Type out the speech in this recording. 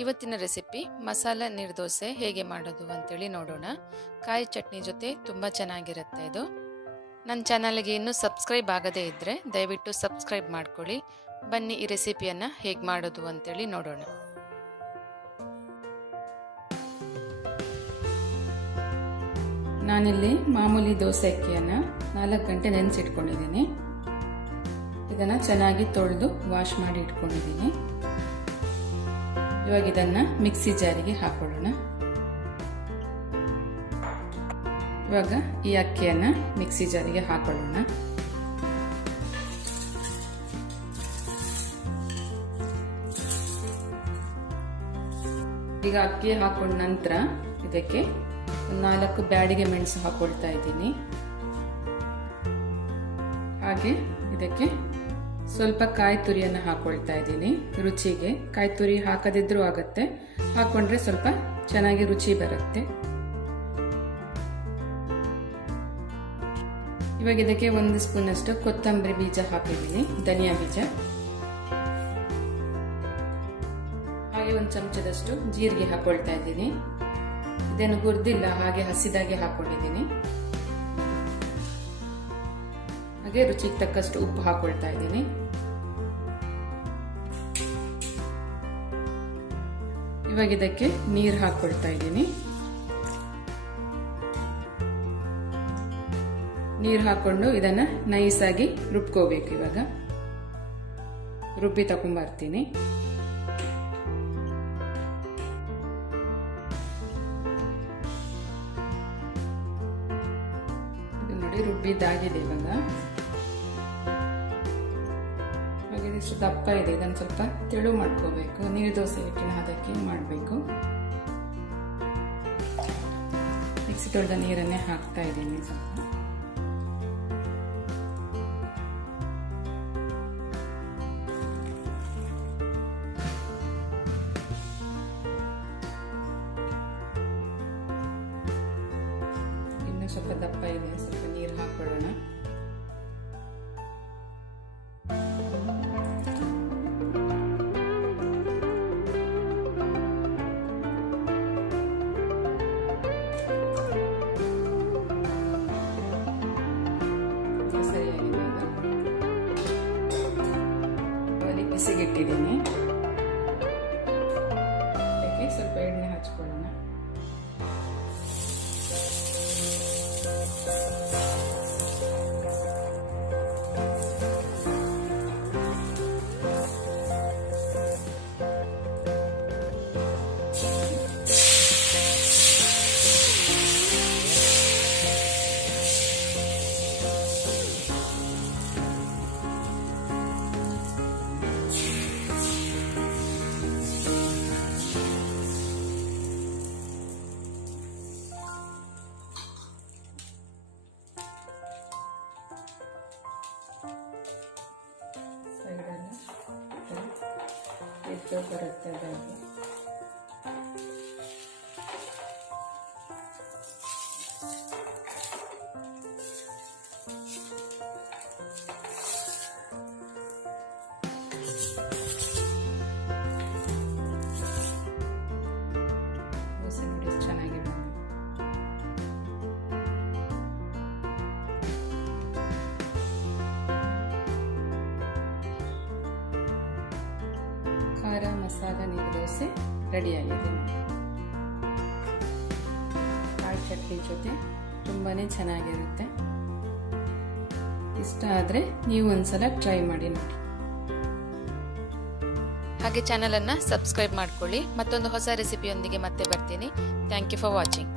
ಇವತ್ತಿನ ರೆಸಿಪಿ ಮಸಾಲ ನೀರ್ದೋಸೆ ಹೇಗೆ ಮಾಡೋದು ಅಂತೇಳಿ ನೋಡೋಣ. ಕಾಯಿ ಚಟ್ನಿ ಜೊತೆ ತುಂಬ ಚೆನ್ನಾಗಿರುತ್ತೆ ಇದು. ನನ್ನ ಚಾನಲ್ಗೆ ಇನ್ನೂ ಸಬ್ಸ್ಕ್ರೈಬ್ ಆಗದೇ ಇದ್ದರೆ ದಯವಿಟ್ಟು ಸಬ್ಸ್ಕ್ರೈಬ್ ಮಾಡ್ಕೊಳ್ಳಿ. ಬನ್ನಿ ಈ ರೆಸಿಪಿಯನ್ನು ಹೇಗೆ ಮಾಡೋದು ಅಂತೇಳಿ ನೋಡೋಣ. ನಾನಿಲ್ಲಿ ಮಾಮೂಲಿ ದೋಸೆ ಅಕ್ಕಿಯನ್ನು ನಾಲ್ಕು ಗಂಟೆ ನೆನೆಸಿಟ್ಕೊಂಡಿದ್ದೀನಿ. ಇದನ್ನು ಚೆನ್ನಾಗಿ ತೊಳೆದು ವಾಶ್ ಮಾಡಿ ಇಟ್ಕೊಂಡಿದ್ದೀನಿ. ಇವಾಗ ಇದನ್ನ ಮಿಕ್ಸಿ ಜಾರಿಗೆ ಹಾಕೊಳ್ಳೋಣ. ಇವಾಗ ಈ ಅಕ್ಕಿಯನ್ನ ಮಿಕ್ಸಿ ಜಾರಿಗೆ ಹಾಕೊಳ್ಳೋಣ. ಈಗ ಅಕ್ಕಿ ಹಾಕೊಂಡ ನಂತರ ಇದಕ್ಕೆ ನಾಲ್ಕು ಬ್ಯಾಡಿಗೆ ಮೆಣಸು ಹಾಕೊಳ್ತಾ ಇದ್ದೀನಿ. ಹಾಗೆ ಇದಕ್ಕೆ ಸ್ವಲ್ಪ ಕಾಯಿ ತುರಿಯನ್ನು ಹಾಕೊಳ್ತಾ ಇದ್ದೀನಿ. ರುಚಿಗೆ ಕಾಯಿ ತುರಿ ಹಾಕದಿದ್ರೂ ಆಗುತ್ತೆ. ಹಾಕೊಂಡ್ರೆ ಸ್ವಲ್ಪ ಚೆನ್ನಾಗಿ ರುಚಿ ಬರುತ್ತೆ. ಇವಾಗ ಇದಕ್ಕೆ ಒಂದು ಸ್ಪೂನ್ ಅಷ್ಟು ಕೊತ್ತಂಬರಿ ಬೀಜ ಹಾಕಿದ್ದೀನಿ. ಧನಿಯಾ ಬೀಜ. ಹಾಗೆ ಒಂದು ಚಮಚದಷ್ಟು ಜೀರಿಗೆ ಹಾಕೊಳ್ತಾ ಇದ್ದೀನಿ. ಇದನ್ನು ಹುರಿದಿಲ್ಲ, ಹಾಗೆ ಹಸಿದಾಗೆ ಹಾಕೊಂಡಿದ್ದೀನಿ. ಹಾಗೆ ರುಚಿಗೆ ತಕ್ಕಷ್ಟು ಉಪ್ಪು ಹಾಕೊಳ್ತಾ ಇದ್ದೀನಿ. ಇವಾಗ ಇದಕ್ಕೆ ನೀರು ಹಾಕೊಳ್ತಾ ಇದ್ದೀನಿ. ನೀರು ಹಾಕೊಂಡು ಇದನ್ನ ನೈಸಾಗಿ ರುಬ್ಕೋಬೇಕು ಇವಾಗ. ರುಬ್ಬಿ ತಗೊಂಬರ್ತೀನಿ. ನೋಡಿ ರುಬ್ಬಿದ್ದಾಗಿದೆ ಇವಾಗ. ಇಷ್ಟು ದಪ್ಪ ಇದೆ ಇದನ್ನು ಸ್ವಲ್ಪ ತೆಳು ಮಾಡ್ಕೋಬೇಕು, ನೀರು ದೋಸೆ ಹಿಟ್ಟಿನ ಹದಕ್ಕೆ ಮಾಡಬೇಕು. ಮಿಕ್ಸಿ ತೊಳೆದ ನೀರನ್ನೇ ಹಾಕ್ತಾ ಇದ್ದೀನಿ ಸ್ವಲ್ಪ. ಇನ್ನೂ ಸ್ವಲ್ಪ ದಪ್ಪ ಇದೆ, ಸ್ವಲ್ಪ ನೀರು ಹಾಕೊಳ್ಳೋಣ ಸರಿಯಾಗಿದೆ ಅದು? ಬಿಸಿಗಿಟ್ಟಿದ್ದೀನಿ. ಎದ್ದು ಬರುತ್ತೆ ಅದಾಗಿ ಖಾರ ಮಸಾಲ, ನೀರು, ದೋಸೆ ರೆಡಿಯಾಗಿದೆ. ಕಾಳು ಚಟ್ನಿ ಜೊತೆ ತುಂಬಾ ಚೆನ್ನಾಗಿರುತ್ತೆ. ಇಷ್ಟ ಆದರೆ ನೀವು ಒಂದ್ಸಲ ಟ್ರೈ ಮಾಡಿ ನೋಡಿ. ಹಾಗೆ ಚಾನಲನ್ನು ಸಬ್ಸ್ಕ್ರೈಬ್ ಮಾಡ್ಕೊಳ್ಳಿ. ಮತ್ತೊಂದು ಹೊಸ ರೆಸಿಪಿಯೊಂದಿಗೆ ಮತ್ತೆ ಬರ್ತೀನಿ. Thank you for watching